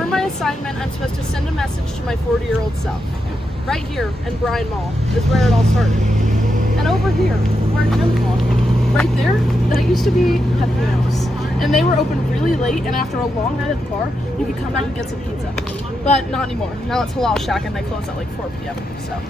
For my assignment, I'm supposed to send a message to my 40-year-old self. Right here in Bryan Mall is where it all started. And over here, where Jim's walking, right there, that used to be Happy Meals. And they were open really late, and after a long night at the bar, you could come back and get some pizza. But not anymore. Now it's Halal Shack, and they close at like 4 p.m. So,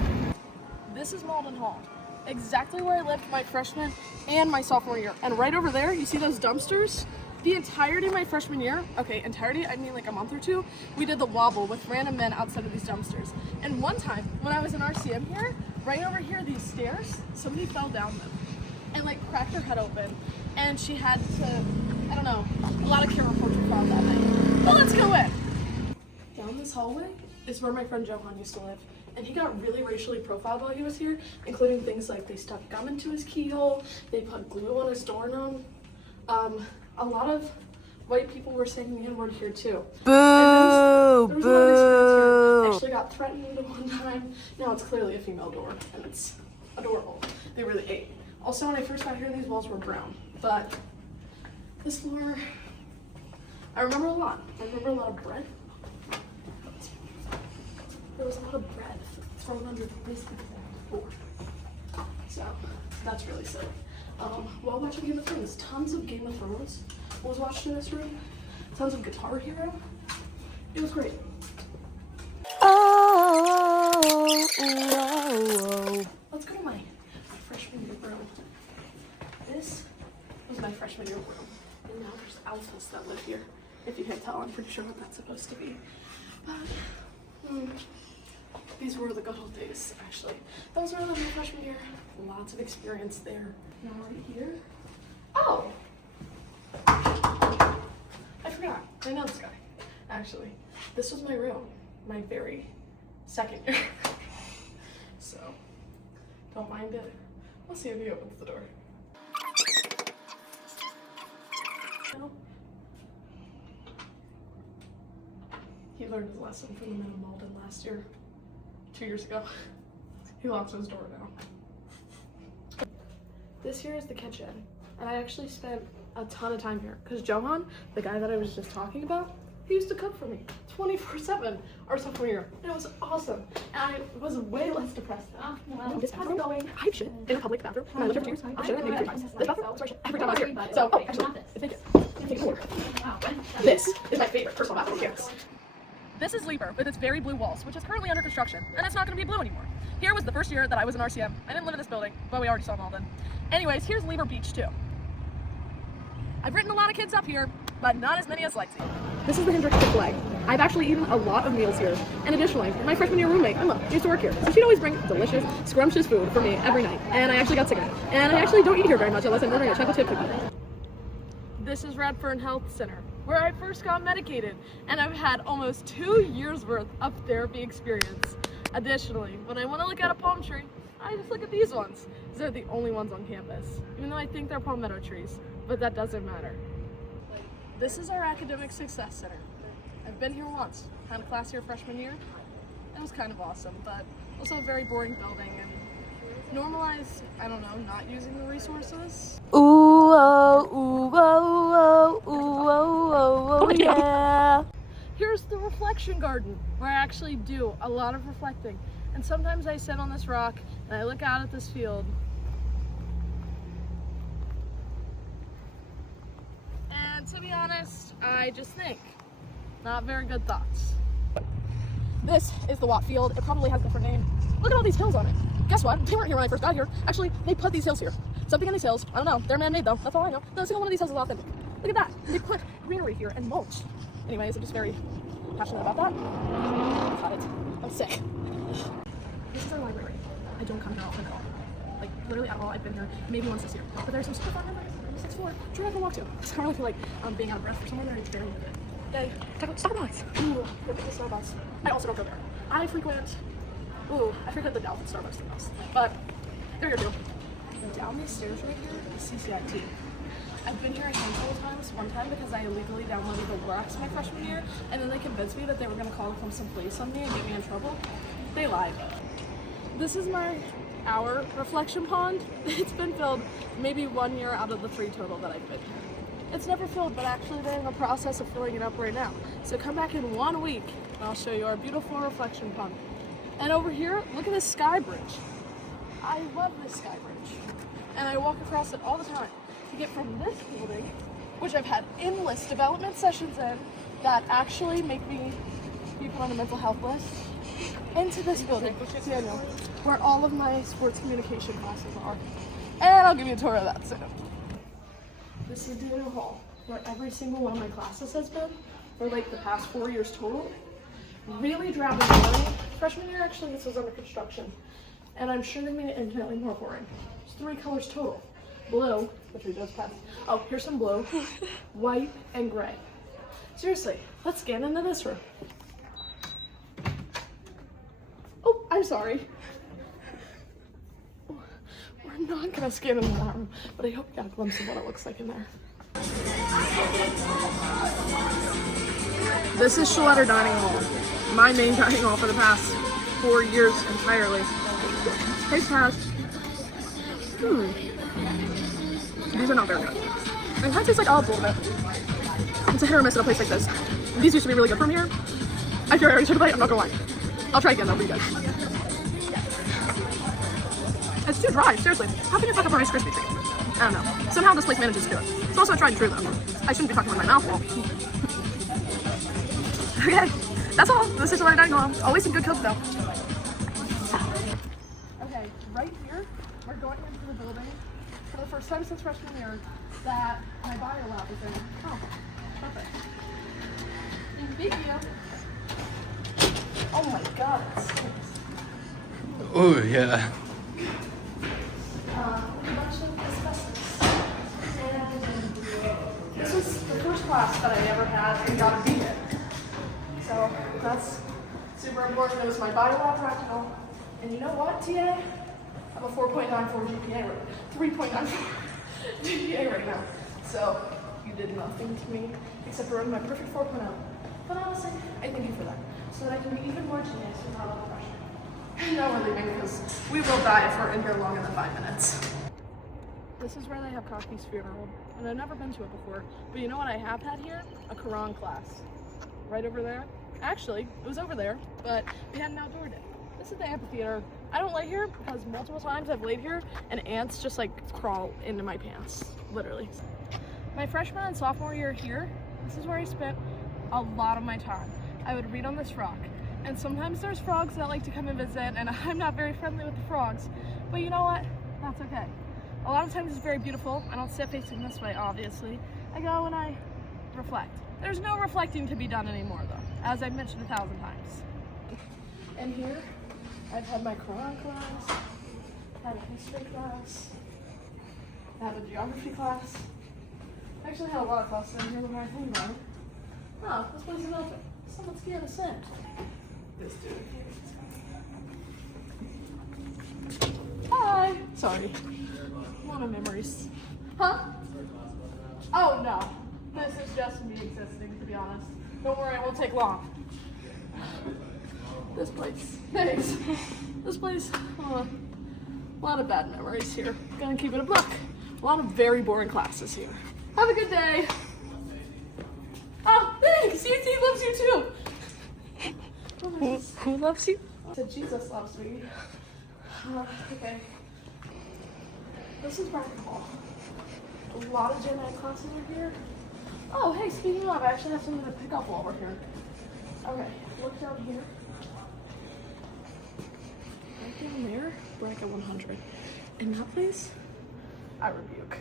this is Malden Hall. Exactly where I lived my freshman and my sophomore year. And right over there, you see those dumpsters? The entirety of my freshman year, okay, entirety, I mean like a month or two, we did the wobble with random men outside of these dumpsters. And one time, when I was in RCM here, right over here, these stairs, somebody fell down them and like cracked her head open. And she had to, I don't know, a lot of camera reports were found that night. But let's go in. Down this hallway is where my friend Johan used to live. And he got really racially profiled while he was here, including things like they stuck gum into his keyhole, they put glue on his doorknob. A lot of white people were saying the N-word here too. Boo! There was a lot of experience here. I actually got threatened one time. Now it's clearly a female door, and it's adorable. They really ate. Also, when I first got here, these walls were brown, but this floor, I remember a lot. I remember a lot of bread. There was a lot of bread thrown under this floor. So that's really silly. While watching Game of Thrones, tons of Game of Thrones was watched in this room. Tons of Guitar Hero. It was great. Let's go to my freshman year room. This was my freshman year room. And now there's alphas that live here. If you can't tell, I'm pretty sure what that's supposed to be. But, these were the good old days, actually. That was where I lived my freshman year. Lots of experience there. Now right here. Oh! I forgot. I know this guy. Actually, this was my room. My very second year. So, don't mind it. We'll see if he opens the door. No. He learned his lesson from the men of Malden last year. 2 years ago. He locks his door now. This here is the kitchen, and I actually spent a ton of time here because Johan, the guy that I was just talking about, he used to cook for me 24/7 our sophomore year. And it was awesome, and I was way less depressed then. This bathroom going, I hype shit in a public bathroom, and I lived here 2 years. I shit maybe 3 times. This bathroom was every time I was here. So, oh, actually, thank you. This is my favorite personal bathroom here. This is Lieber with its very blue walls, which is currently under construction, and it's not going to be blue anymore. Here was the first year that I was in RCM. I didn't live in this building, but we already saw Malden. Anyways, here's Lieber Beach too. I've written a lot of kids up here, but not as many as Lexi. This is the Hendricks Chick-fil-A. I've actually eaten a lot of meals here. And additionally, my freshman year roommate, Emma, used to work here. So she'd always bring delicious, scrumptious food for me every night. And I actually got sick of it. And I actually don't eat here very much unless I'm ordering a chocolate chip cookie. This is Radfern Health Center, where I first got medicated. And I've had almost 2 years worth of therapy experience. Additionally, when I want to look at a palm tree, I just look at these ones. They're the only ones on campus, even though I think they're palmetto trees, but that doesn't matter. This is our Academic Success Center. I've been here once, had a class here freshman year. It was kind of awesome, but also a very boring building and normalized, I don't know, not using the resources. Ooh, oh, ooh, oh, oh, ooh, oh, oh, yeah. Here's the reflection garden, where I actually do a lot of reflecting. And sometimes I sit on this rock and I look out at this field. And to be honest, I just think. Not very good thoughts. This is the Watt Field. It probably has a different name. Look at all these hills on it. Guess what? They weren't here when I first got here. Actually, they put these hills here. Something on these hills, I don't know, they're man-made though. That's all I know. No single one of these hills is authentic. Look at that. They put greenery here and mulch. Anyways, I'm just very passionate about that. Got it. I'm sick. This is our library. I don't come here often at all. Like, literally at all. I've been here maybe once this year. But there's some super fun libraries on the 6th floor. Sure, I can walk to. So I don't really feel like being out of breath for someone there. It's very limited. Yay. Talk about Starbucks. Ooh, look at the Starbucks. I also don't go there. I frequent the Dalton Starbucks the most. But they're here too. Down these stairs right here is CCIT. I've been here a handful of times. One time because I illegally downloaded the Works my freshman year, and then they convinced me that they were going to call some police on me and get me in trouble. They lied. This is our reflection pond. It's been filled maybe 1 year out of the 3 total that I've been here. It's never filled, but actually they're in the process of filling it up right now. So come back in 1 week and I'll show you our beautiful reflection pond. And over here, look at this sky bridge. I love this sky bridge. And I walk across it all the time to get from this building, which I've had endless development sessions in that actually make me be put on a mental health list, into this building, Daniel, where all of my sports communication classes are. And I'll give you a tour of that soon. This is Daniel Hall, where every single one of my classes has been for like the past 4 years total. Really drab and boring. Freshman year, actually, this was under construction. And I'm sure they made it infinitely more boring. There's 3 colors total. Blue, which we just passed. Oh, here's some blue, white, and gray. Seriously, let's scan into this room. Oh, I'm sorry. We're not gonna scan into that room, but I hope you got a glimpse of what it looks like in there. This is Schletter Dining Hall, my main dining hall for the past 4 years entirely. Taste test. These are not very good. It kind of tastes like olives a little bit. It's a hit or miss at a place like this. These used to be really good from here. I feel I already took a bite, I'm not gonna lie. I'll try again though for you guys. It's too dry, seriously. How can you fuck up a Rice Krispie treat? I don't know. Somehow this place manages to do it. It's also a tried and true though. I shouldn't be talking with my mouth full. Okay, that's all. This is our dining hall. Always some good cook though. Okay, right here, we're going into the building for the first time since freshman year that my bio lab is in. Oh, perfect. Thank you. Oh my god, it stinks. Oh, yeah. A bunch of asbestos. And this was the first class that I ever had and got a B in. So that's super important. It was my bio lab practical. And you know what, TA? I have a 4.94 GPA right 3.94 GPA right now. So you did nothing to me except ruin my perfect 4.0. But honestly, I thank you for that. So that I can be even more genius without all the pressure. No, we're leaving because we will die if we're in here longer than 5 minutes. This is where they have Coffee's funeral, and I've never been to it before. But you know what I have had here? A Quran class. Right over there. Actually, it was over there, but we had an outdoor day. This is the amphitheater. I don't lay here because multiple times I've laid here and ants just like crawl into my pants, literally. My freshman and sophomore year here, this is where I spent a lot of my time. I would read on this rock. And sometimes there's frogs that like to come and visit, and I'm not very friendly with the frogs. But you know what? That's okay. A lot of times it's very beautiful. I don't sit facing this way, obviously. I go and I reflect. There's no reflecting to be done anymore, though, as I've mentioned 1,000 times. And here, I've had my Quran class, had a history class, I have a geography class. I actually had a lot of classes in here when I think about it. Oh, this place is open. Someone's scared of scent. This dude. Hi. Sorry. A lot of memories. Huh? Oh no. This is just me existing, to be honest. Don't worry, it won't take long. This place. Thanks. This place. A lot of bad memories here. Gonna keep it a buck. A lot of very boring classes here. Have a good day. Oh, thanks. UT loves you too. Who loves you? So Jesus loves me. Okay. This is Bracken Hall. A lot of gen ed classes are here. Oh, hey, speaking of, I actually have something to pick up while we're here. Okay, look down here. Right down there, Bracken 100. And that place, I rebuke.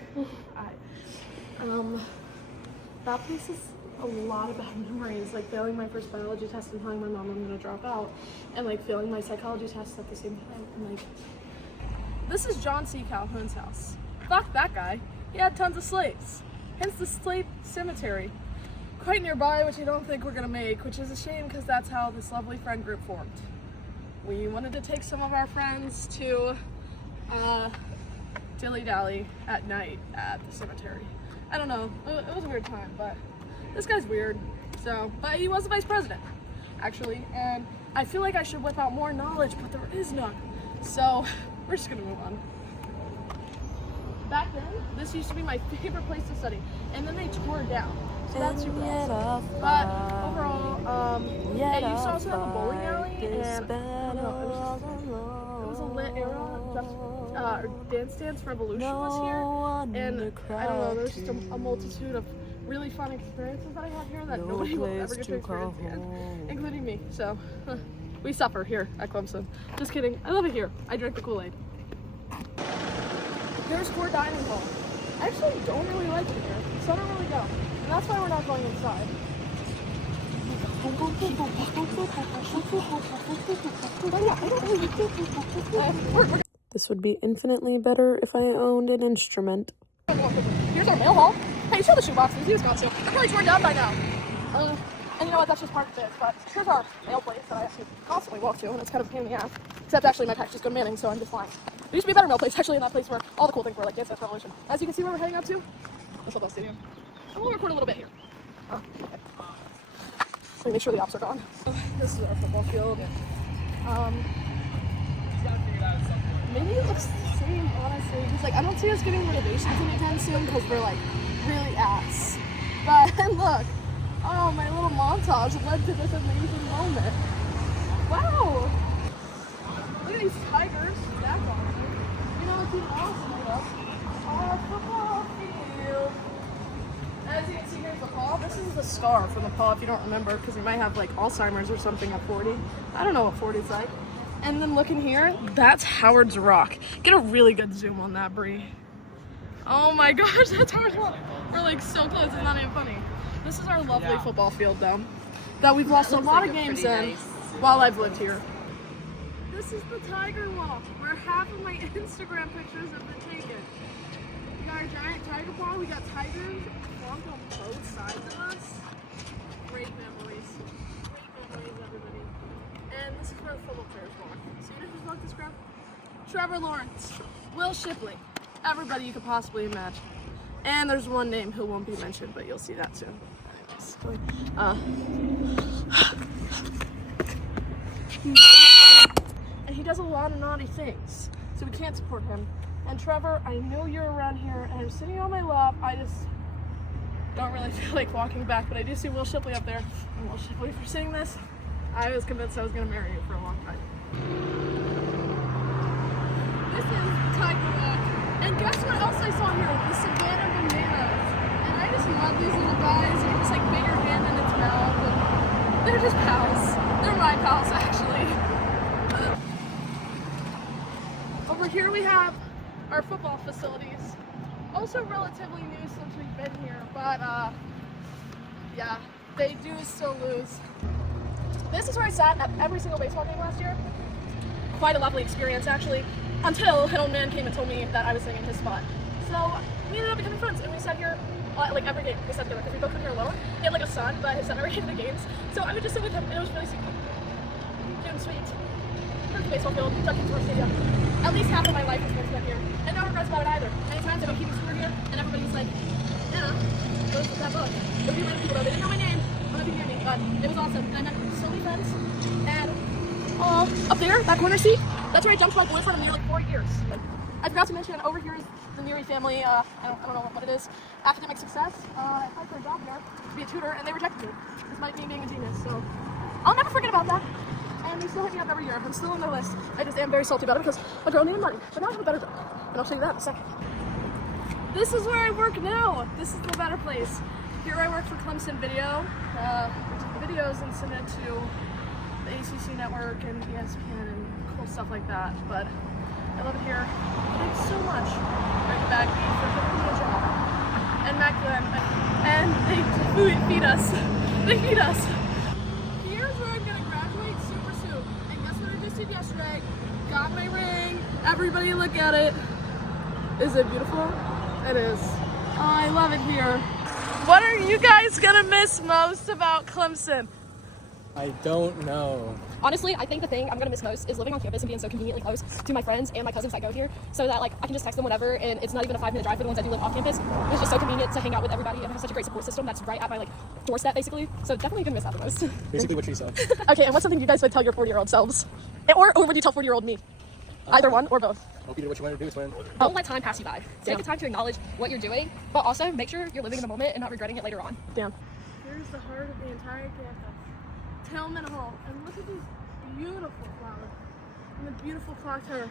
That place is a lot of bad memories, like failing my first biology test and telling my mom I'm gonna drop out, and like failing my psychology test at the same time. And like, this is John C. Calhoun's house. Fuck that guy. He had tons of slaves. Hence the slave cemetery, quite nearby, which I don't think we're gonna make, which is a shame because that's how this lovely friend group formed. We wanted to take some of our friends to dilly-dally at night at the cemetery. I don't know, it was a weird time, but this guy's weird. So, but he was the vice president, actually, and I feel like I should whip out more knowledge, but there is none. So, we're just gonna move on. back then, this used to be my favorite place to study, and then they tore it down. So that's super awesome. But overall, it used to also have a bowling alley, and I don't know, it was a lit era. Dance Revolution was here, and I don't know, there's just a multitude of really fun experiences that I have here that nobody will ever get to experience again, including me. So we suffer here at Clemson. Just kidding. I love it here. I drink the Kool-Aid. Here's Core Dining Hall. I actually don't really like it here, so I don't really go. And that's why we're not going inside. This would be infinitely better if I owned an instrument. Here's our mail hall. Hey, show the shoe boxes. He was got to. They're probably torn down by now. And you know what? That's just part of this. But here's our mail place that I have to constantly walk to, and it's kind of a pain in the ass. Except actually, my package just go to Manning, so I'm just fine. There used to be a better mail place, actually, in that place where all the cool things were, like Dance Revolution. As you can see where we're heading up to, the football stadium. And we'll record a little bit here. Okay. Let me make sure the ops are gone. This is our football field. Maybe it looks the same, honestly. Because, like, I don't see us getting renovations anytime soon because we're, like, really ass. But look, oh, my little montage led to this amazing moment. Wow! Look at these tigers. That's awesome. You know what's even awesome about our football field? As you can see, here's the paw. This is the scar from the paw if you don't remember, because you might have like Alzheimer's or something at 40. I don't know what 40 is like. And then look in here, that's Howard's Rock. Get a really good zoom on that, Bree. Oh my gosh, that's Howard's Rock. We're like so close, it's not even funny. This is our lovely football field though, that we've lost a lot of games in while I've lived here. This is the Tiger Walk, where half of my Instagram pictures have been taken. We got our giant tiger paw, we got tigers swamped on both sides of us. Great memories. Great memories, everybody. And this is where the football players walk. So you know who's walked this crowd? Trevor Lawrence, Will Shipley, everybody you could possibly imagine. And there's one name who won't be mentioned, but you'll see that soon. And he does a lot of naughty things, so we can't support him. And Trevor, I know you're around here, and I'm sitting on my lap. I just don't really feel like walking back, but I do see Will Shipley up there. And Will Shipley, for seeing this, I was convinced I was going to marry you for a long time. This is Tiger Walk. And guess what else I saw here? The Savannah Bananas. And I just love these little guys. You just like fit your hand in its mouth. And they're just pals. They're my pals, actually. Over here we have our football facilities. Also relatively new since we've been here. But yeah, they do still lose. This is where I sat at every single baseball game last year. Quite a lovely experience, actually, until an old man came and told me that I was sitting in his spot. So we ended up becoming friends, and we sat here like every game. We sat together because we both come here alone. He had like a son, but his son never came to the games. So I would just sit with him, and it was really sweet. Cute and sweet. Here's the baseball field, Chuck North Stadium. At least half of my life has been spent here, and no regrets about it either. Many times I go keeping score here, and everybody's like, Anna, what is that book? What do you like people though? They didn't know my name. I don't know if you hear me, but it was awesome. And I met so many friends. And up there, that corner seat, that's where I jumped my boyfriend of nearly 4 years. I forgot to mention, over here is the Neary family, I don't know what it is, academic success. I applied for a job there to be a tutor, and they rejected me, despite me being a genius, so I'll never forget about that. And they still hit me up every year. I'm still on their list. I just am very salty about it because my girl needed money, but now I have a better job, and I'll show you that in a second. This is where I work now. This is the better place. Here I work for Clemson Video. We take videos and send it to the ACC network and ESPN and cool stuff like that, but I love it here. Thanks so much, Rick Bagby, for giving me a job. And Mac Glenn, and they feed us. They feed us. Here's where I'm gonna graduate super soon. And guess what I just did yesterday? Got my ring. Everybody look at it. Is it beautiful? It is. Oh, I love it here. What are you guys gonna miss most about Clemson? I don't know. Honestly, I think the thing I'm gonna miss most is living on campus and being so conveniently close to my friends and my cousins that go here, so that like I can just text them whenever, and it's not even a 5-minute drive for the ones that do live off campus. It's just so convenient to hang out with everybody and have such a great support system that's right at my like doorstep, basically. So definitely gonna miss that the most. Basically what she said. Okay, and what's something you guys would tell your 40-year-old selves, or would you tell 40-year-old me? Either one or both. Hope you do what you want to do, twin. Don't let time pass you by. Take the time to acknowledge what you're doing, but also make sure you're living in the moment and not regretting it later on. Damn. Here's the heart of the entire campus, Tillman Hall, and look at these beautiful flowers and the beautiful clock tower.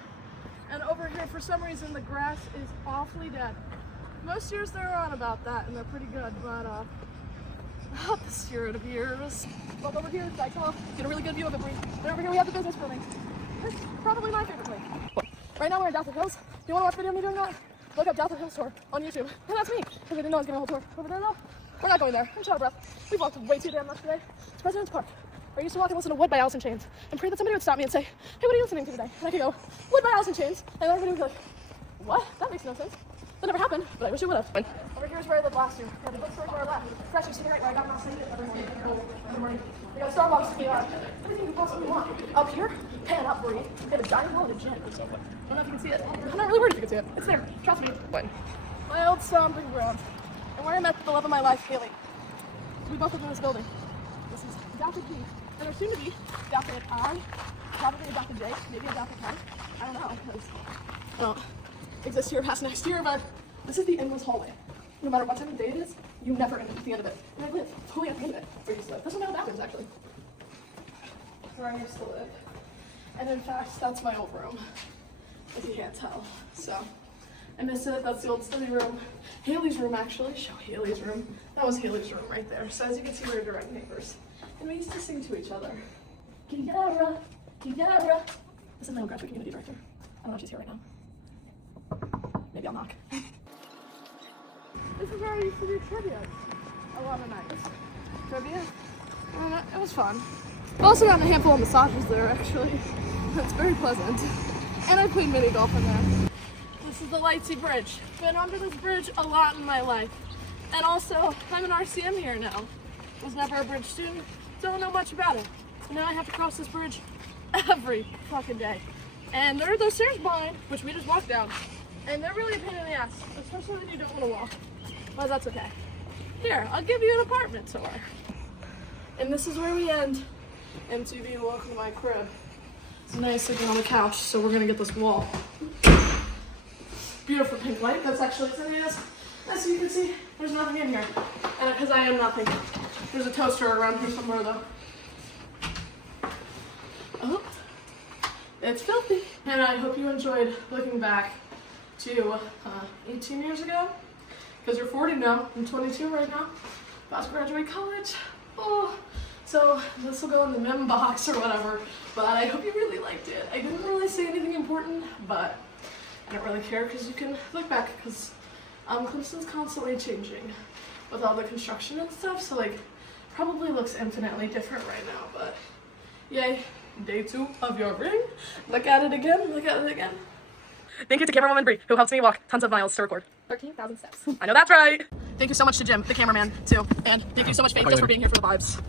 And over here, for some reason, the grass is awfully dead. Most years they're on about that, and they're pretty good, but not this year it appears. Look over here, Dykel, get a really good view of it. Then over here we have the business building. It's probably my favorite place. Right now we're in Doubtful Hills. You want to watch a video of me doing that? Look up Doubtful Hills tour on YouTube. And that's me, because I didn't know I was getting a whole tour. Over there though, we're not going there. I'm short of breath. We've walked way too damn much today. It's President's Park. I used to walk and listen to Wood by Alice in Chains and pray that somebody would stop me and say, hey, what are you listening to today? And I could go, Wood by Alice in Chains. And everybody would be like, what? That makes no sense. That never happened, but I wish it would have. Over here's where I lived last year. We have the bookstore to our left. It's actually sitting right where I got my sleep every morning. We got Starbucks, we got everything you possibly want. Up here, pan up, breathe. We have a giant hall and a gym. I don't know if you can see it. I'm not really worried if you can see it. It's there. Trust me. My old stomping ground. And where I met the love of my life, Haley. We both live in this building. This is Dr. P. And there's soon to be Dr. I, probably a Dr. J, maybe a Dr. Ken. I don't know, because I don't exist here past next year, but this is the endless hallway. No matter what time of day it is, you never end up at the end of it. And I live totally at the end of it, where you used to live. This is my old bathroom, actually. Where I used to live. And in fact, that's my old room, if you can't tell. So, I miss it. That's the old study room. Haley's room, actually. Show Haley's room. That was Haley's room right there. So as you can see, we were direct neighbors. And we used to sing to each other. Kiara, Kiara. This is my old graduate community director. I don't know if she's here right now. Maybe I'll knock. This is where I used to do trivia a lot of nights. Trivia? I don't know, it was fun. I've also gotten a handful of massages there, actually. It's very pleasant. And I played mini golf in there. This is the Lightsey Bridge. Been under this bridge a lot in my life. And also, I'm an RCM here now. Was never a bridge student, don't know much about it. So now I have to cross this bridge every fucking day. And there are those stairs behind, which we just walked down. And they're really a pain in the ass, especially when you don't want to walk. But that's okay. Here, I'll give you an apartment tour. And this is where we end. MTV, welcome to my crib. It's nice sitting on the couch, so we're gonna get this wall. Beautiful pink light, that's actually sitting as you can see, there's nothing in here. And because I am nothing. There's a toaster around here somewhere though. Oh, it's filthy. And I hope you enjoyed looking back to 18 years ago. Because you're 40 now, I'm 22 right now. About to graduate college. Oh, so this will go in the mem box or whatever. But I hope you really liked it. I didn't really say anything important, but I don't really care because you can look back because Clemson's constantly changing with all the construction and stuff. So like, probably looks infinitely different right now, but yay. Day 2 of your ring. Look at it again, look at it again. Thank you to camerawoman Brie, who helped me walk tons of miles to record. 13,000 steps. I know that's right. Thank you so much to Jim, the cameraman, too. And thank you so much, Faith, just for being here for the vibes.